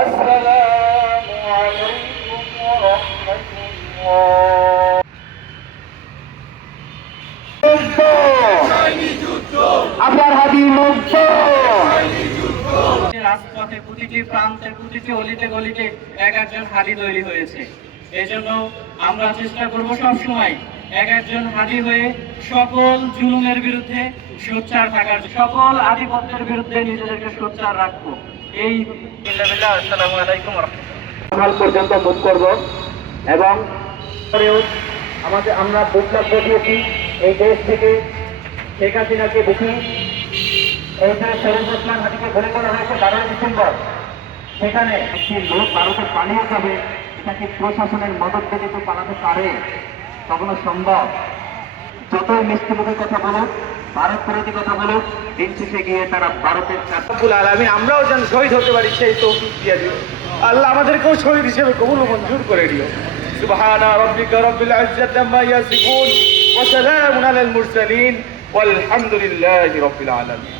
আসসালামু আলাইকুম ওয়া রাহমাতুল্লাহ। আপনার হাদি মুক্ত। রাজপথে প্রতিটি প্রান্তে প্রতিটি অলিতে গলিতে এক একজন হাদি তৈরি হয়েছে। এই জন্য আমরা চেষ্টা করব সবসময় এক একজন হাদি হয়ে সকল জুলুমের বিরুদ্ধে সোচ্চার থাকার, সকল আধিপত্যের বিরুদ্ধে নিজেদেরকে সোচ্চার রাখবো। এই আসসালামু আলাইকুম ওয়া রাহমাতুল্লাহ পর্যন্ত মুখ করব এবং আমরা বিপ্লব ঘটিয়েছি এই দেশ থেকে শেখ হাসিনাকে দেখি। এই যে শরীফ ওসমান হাদিকে ধরে করা হয়েছে 12 ডিসেম্বর, সেখানে একটি লোক ভারতে পালিয়ে যাবে, এটা কি প্রশাসনের মদত ব্যতীত পালাতে পারে? কখনো সম্ভব? যতই মিষ্টি মুখে কথা বলুক, ভারত বিরোধী কথা বলুক, দিন শেষে গিয়ে তারা ভারতের রব্বুল আলামিন আমরাও যেন শহীদ হতে পারি সেই তৌফিক দিয়ে দিও। আল্লাহ আমাদেরকেও শহীদ হিসেবে কবুল ও মঞ্জুর করে দিও। সুবহানা রাব্বিকা রাব্বিল ইজ্জাতি আম্মা ইয়াসিফুন ওয়া সালামুন আলাল মুরসালিন ওয়ালহামদুলিল্লাহি রাব্বিল আলামিন।